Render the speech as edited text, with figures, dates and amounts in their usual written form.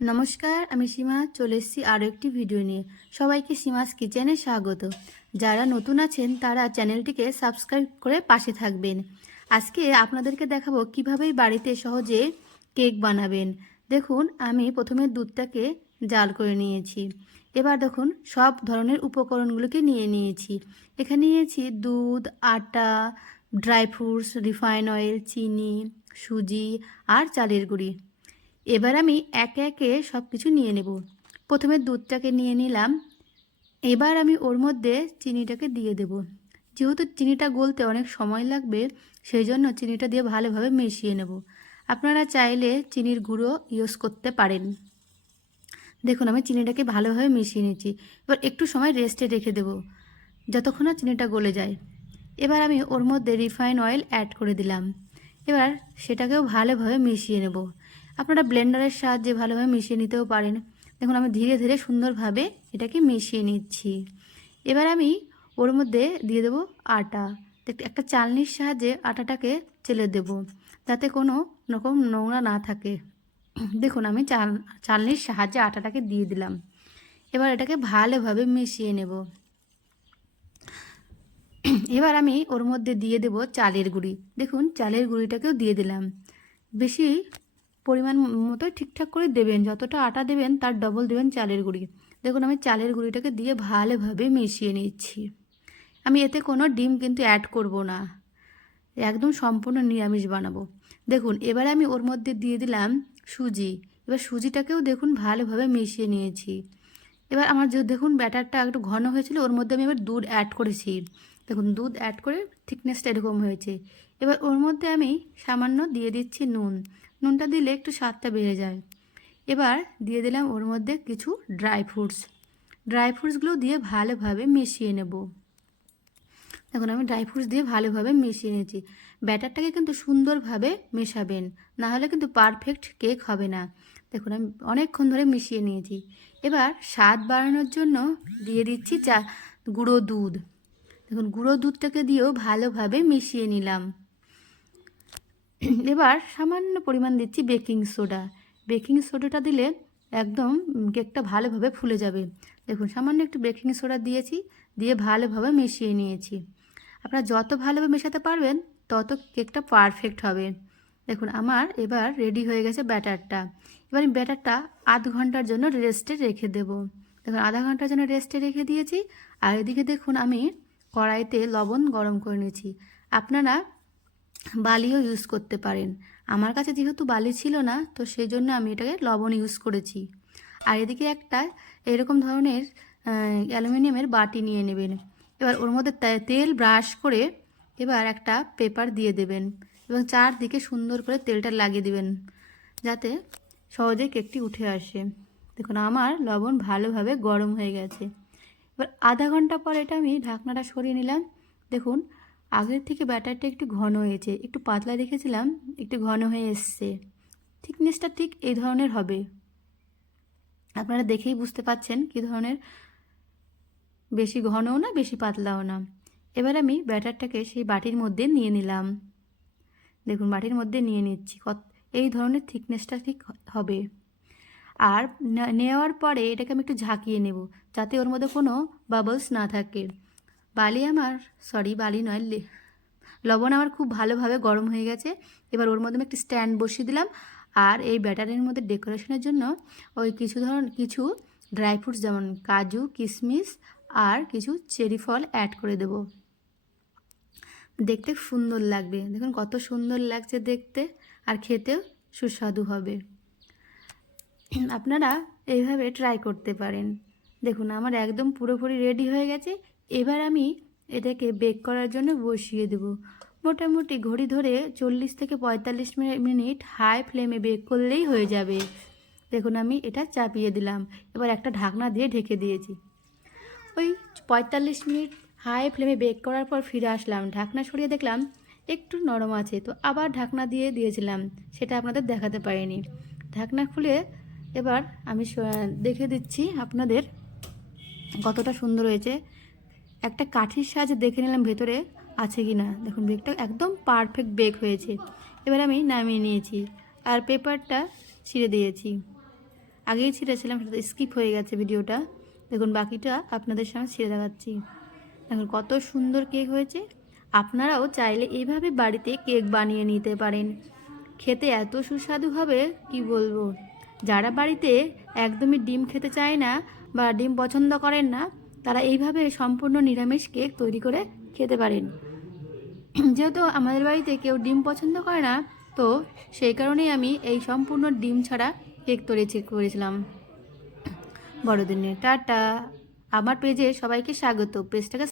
নমস্কার, আমি সীমা চলে এসেছি আরও একটি ভিডিও নিয়ে। সবাইকে সীমাস কিচেনে স্বাগত। যারা নতুন আছেন তারা চ্যানেলটিকে সাবস্ক্রাইব করে পাশে থাকবেন। আজকে আপনাদেরকে দেখাবো কিভাবে বাড়িতে সহজে কেক বানাবেন। দেখুন, আমি প্রথমে দুধটাকে জাল করে নিয়েছি। এবার দেখুন সব ধরনের উপকরণগুলোকে নিয়ে নিয়েছি। এখানে নিয়েছি দুধ, আটা, ড্রাই ফ্রুটস, রিফাইন অয়েল, চিনি, সুজি আর চালের গুঁড়ি। এবার আমি একে একে সব কিছু নিয়ে নেব। প্রথমে দুধটাকে নিয়ে নিলাম। এবার আমি ওর মধ্যে চিনিটাকে দিয়ে দেব। যেহেতু চিনিটা গলতে অনেক সময় লাগবে, সেই জন্য চিনিটা দিয়ে ভালোভাবে মিশিয়ে নেব। আপনারা চাইলে চিনির গুঁড়ো ইউজ করতে পারেন। দেখুন, আমি চিনিটাকে ভালোভাবে মিশিয়ে নিচ্ছি। এবার একটু সময় রেস্টে রেখে দেব, যতক্ষণ না চিনিটা গলে যায়। এবার আমি ওর মধ্যে রিফাইন অয়েল অ্যাড করে দিলাম। এবার সেটাকেও ভালোভাবে মিশিয়ে নেব। আপনারা ব্লেন্ডারের সাহায্যে ভালোভাবে মিশিয়ে নিতেও পারেন। দেখুন, আমি ধীরে ধীরে সুন্দরভাবে এটাকে মিশিয়ে নিচ্ছি। এবার আমি ওর মধ্যে দিয়ে দেবো আটা। একটা চালনির সাহায্যে আটাটাকে চেলে দেব, যাতে কোনো রকম নোংরা না থাকে। দেখুন, আমি চালনির সাহায্যে আটাটাকে দিয়ে দিলাম। এবার এটাকে ভালোভাবে মিশিয়ে নেব। এবার আমি ওর মধ্যে দিয়ে দেব চালের গুঁড়ি। দেখুন, চালের গুঁড়িটাকেও দিয়ে দিলাম। বেশি পরিমাণ মতো ঠিকঠাক করে দেবেন, যতটা আটা দেবেন তার ডবল দেবেন চালের গুঁড়ি। দেখুন, আমি চালের গুঁড়িটাকে দিয়ে ভালোভাবে মিশিয়ে নিচ্ছি। আমি এতে কোনো ডিম কিন্তু অ্যাড করব না, একদম সম্পূর্ণ নিরামিষ বানাবো। দেখুন, এবার আমি ওর মধ্যে দিয়ে দিলাম সুজি। এবার সুজিটাকেও দেখুন ভালোভাবে মিশিয়ে নিয়েছি। এবার আমার যে দেখুন ব্যাটারটা একটু ঘন হয়েছিল, ওর মধ্যে আমি এবার দুধ অ্যাড করেছি। দেখুন, দুধ অ্যাড করে থিকনেসটা এরকম হয়েছে। এবার ওর মধ্যে আমি সামান্য দিয়ে দিচ্ছি নুন। নুনটা দিলে একটু স্বাদটা বেড়ে যায়। এবার দিয়ে দিলাম ওর মধ্যে কিছু ড্রাই ফ্রুটস। ড্রাই ফ্রুটসগুলো দিয়ে ভালোভাবে মিশিয়ে নেব। দেখুন, আমি ড্রাই ফ্রুটস দিয়ে ভালোভাবে মিশিয়ে নিয়েছি। ব্যাটারটাকে কিন্তু সুন্দরভাবে মেশাবেন, না হলে কিন্তু পারফেক্ট কেক হবে না। দেখুন, আমি অনেকক্ষণ ধরে মিশিয়ে নিয়েছি। এবার স্বাদ বাড়ানোর জন্য দিয়ে দিচ্ছি গুঁড়ো দুধ। দেখুন, গুঁড়ো দুধটাকে দিয়েও ভালোভাবে মিশিয়ে নিলাম। এবার সামান্য পরিমাণ দিচ্ছি বেকিং সোডা। বেকিং সোডাটা দিলে একদম কেকটা ভালোভাবে ফুলে যাবে। দেখুন, সামান্য একটু বেকিং সোডা দিয়েছি, দিয়ে ভালোভাবে মিশিয়ে নিয়েছি। আপনারা যত ভালোভাবে মেশাতে পারবেন তত কেকটা পারফেক্ট হবে। দেখুন, আমার এবার রেডি হয়ে গেছে ব্যাটারটা। এবার আমি ব্যাটারটা আধ ঘন্টার জন্য রেস্টে রেখে দেব। দেখুন, আধা ঘন্টার জন্য রেস্টে রেখে দিয়েছি। আর এদিকে দেখুন, আমি কড়াইতে লবণ গরম করে নিয়েছি। আপনারা বালিও ইউজ করতে পারেন। আমার কাছে যেহেতু বালি ছিল না, তো সেই জন্য আমি এটাকে লবণ ইউজ করেছি। আর এদিকে একটা এরকম ধরনের অ্যালুমিনিয়ামের বাটি নিয়ে নেবেন। এবার ওর মধ্যে তেল ব্রাশ করে এবার একটা পেপার দিয়ে দেবেন এবং চারদিকে সুন্দর করে তেলটা লাগিয়ে দিবেন, যাতে সহজে কেকটি উঠে আসে। দেখুন, আমার লবণ ভালোভাবে গরম হয়ে গেছে। এবার আধা ঘন্টা পর এটা আমি ঢাকনাটা সরিয়ে নিলাম। দেখুন, আগের থেকে ব্যাটারটা একটু ঘন হয়েছে। একটু পাতলা রেখেছিলাম, একটু ঘন হয়ে এসছে। থিকনেসটা ঠিক এই ধরনের হবে। আপনারা দেখেই বুঝতে পাচ্ছেন কী ধরনের, বেশি ঘনও না বেশি পাতলাও না। এবার আমি ব্যাটারটাকে সেই বাটির মধ্যে নিয়ে নিলাম। দেখুন, বাটির মধ্যে নিয়ে নিচ্ছি। এই ধরনের থিকনেসটা ঠিক হবে। আর নেওয়ার পরে এটাকে আমি একটু ঝাঁকিয়ে নেব, যাতে ওর মধ্যে কোনো বাবলস না থাকে। বালি নয়, লবণ আমার খুব ভালোভাবে গরম হয়ে গেছে। এবার ওর মধ্যে আমি একটা স্ট্যান্ড বসিয়ে দিলাম। আর এই ব্যাটারের মধ্যে ডেকোরেশনের জন্য ওই কিছু ড্রাই ফ্রুটস, যেমন কাজু, কিশমিশ আর কিছু চেরি ফল অ্যাড করে দেব। দেখতে সুন্দর লাগবে। দেখুন কত সুন্দর লাগছে দেখতে, আর খেতেও সুস্বাদু হবে। আপনারা এইভাবে ট্রাই করতে পারেন। দেখুন, আমার একদম পুরোপুরি রেডি হয়ে গেছে। এবার আমি এটাকে বেক করার জন্য বসিয়ে দেব। মোটামুটি ঘড়ি ধরে 40 থেকে 45 মিনিট হাই ফ্লেমে বেক করলেই হয়ে যাবে। দেখুন, আমি এটা চাপিয়ে দিলাম। এবার একটা ঢাকনা দিয়ে ঢেকে দিয়েছি। ওই 45 মিনিট হাই ফ্লেমে বেক করার পর ফিরে আসলাম। ঢাকনা সরিয়ে দেখলাম একটু নরম আছে, তো আবার ঢাকনা দিয়ে দিয়েছিলাম, সেটা আপনাদের দেখাতে পারিনি। ঢাকনা খুলে এবার আমি দেখে দিচ্ছি আপনাদের কতটা সুন্দর হয়েছে। একটা কাঠির সাহায্যে দেখে নিলাম ভেতরে আছে কি না। দেখুন, বেকটা একদম পারফেক্ট বেক হয়েছে। এবার আমি নামিয়ে নিয়েছি আর পেপারটা ছিঁড়ে দিয়েছি। আগেই ছিঁড়েছিলাম, সেটা স্কিপ হয়ে গেছে ভিডিওটা। দেখুন বাকিটা আপনাদের সামনে ছিঁড়ে দেখাচ্ছি। দেখুন কত সুন্দর কেক হয়েছে। আপনারাও চাইলে এইভাবে বাড়িতে কেক বানিয়ে নিতে পারেন। খেতে এত সুস্বাদু হবে কি বলবো। যারা বাড়িতে একদমই ডিম খেতে চায় না বা ডিম পছন্দ করেন না, তারা এইভাবে সম্পূর্ণ নিরামিষ কেক তৈরি করে খেতে পারেন। যেহেতু আমাদের বাড়িতে কেউ ডিম পছন্দ করে না, তো সেই কারণেই আমি এই সম্পূর্ণ ডিম ছাড়া কেক তৈরি করেছিলাম বড়দিনে। টাটা। আমার পেজে সবাইকে স্বাগত। পেজটাকে